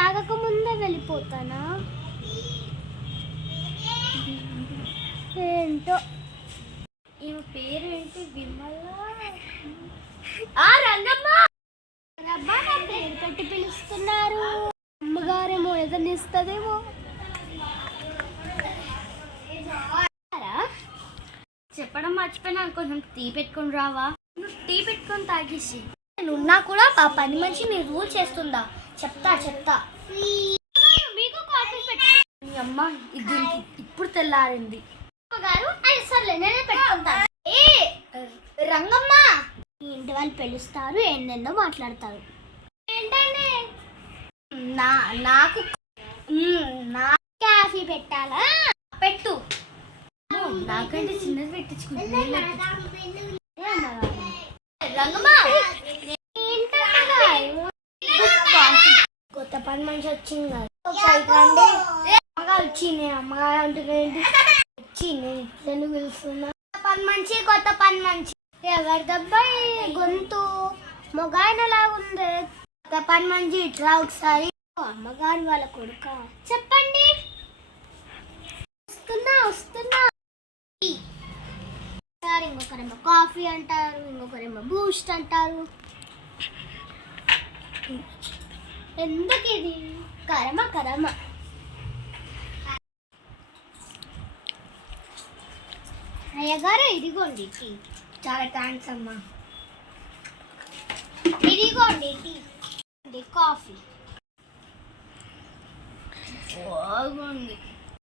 తాగక ముందే వెళ్ళిపోతానా? ఏంటో ఈమె పేరేంటి? విమల. రంగమ్మ నా పేరు పెట్టి పిలుస్తున్నారు. అమ్మగారేమో ఏదైనా ఇస్తుందేమో. చెప్పడం మర్చిపోయినా, కొంచెం టీ పెట్టుకొని రావా? నువ్వు టీ పెట్టుకొని తాగేసి. నున్నా కూడా ఆ పని మనిషి నీ రూల్ చేస్తుందా? చెప్తా. మీకు కాఫీ పెట్టాలి. మీ అమ్మ దీనికి ఇప్పుడు తెల్లారింది. గారు సర్లే నేనే పెట్టుకుంటాను. రంగమ్మ, మీ ఇంటి వాళ్ళు పిలుస్తారు, ఏంటో మాట్లాడతారు. ఏంటండి? నాకు కాఫీ పెట్టాలా? పెట్టు. నాకంటే చిన్నది పెట్టించుకుంటా. కొత్త పని మనిషి వచ్చింది. అమ్మగారు వచ్చింది. అమ్మగారు అంటున్నాండి. నేను పిలుస్తున్నా. కొత్త పని మనిషి ఎవరిదబ్బాయి గొంతు మొగాయన లాగుంది. కొత్త పని మనిషి ఇట్లా ఒకసారి. అమ్మగారు వాళ్ళ కొడుక. చెప్పండి. వస్తున్నా. ఇంకొకరేమో కాఫీ అంటారు, ఇంకొకరేమో బూస్ట్ అంటారు. ఎందుకు ఇది? కరమ. అయ్యగారు ఇదిగోండి టీ. చాలా థ్యాంక్స్ అమ్మా. ఇదిగోండి టీ, కాఫీ. బాగుంది.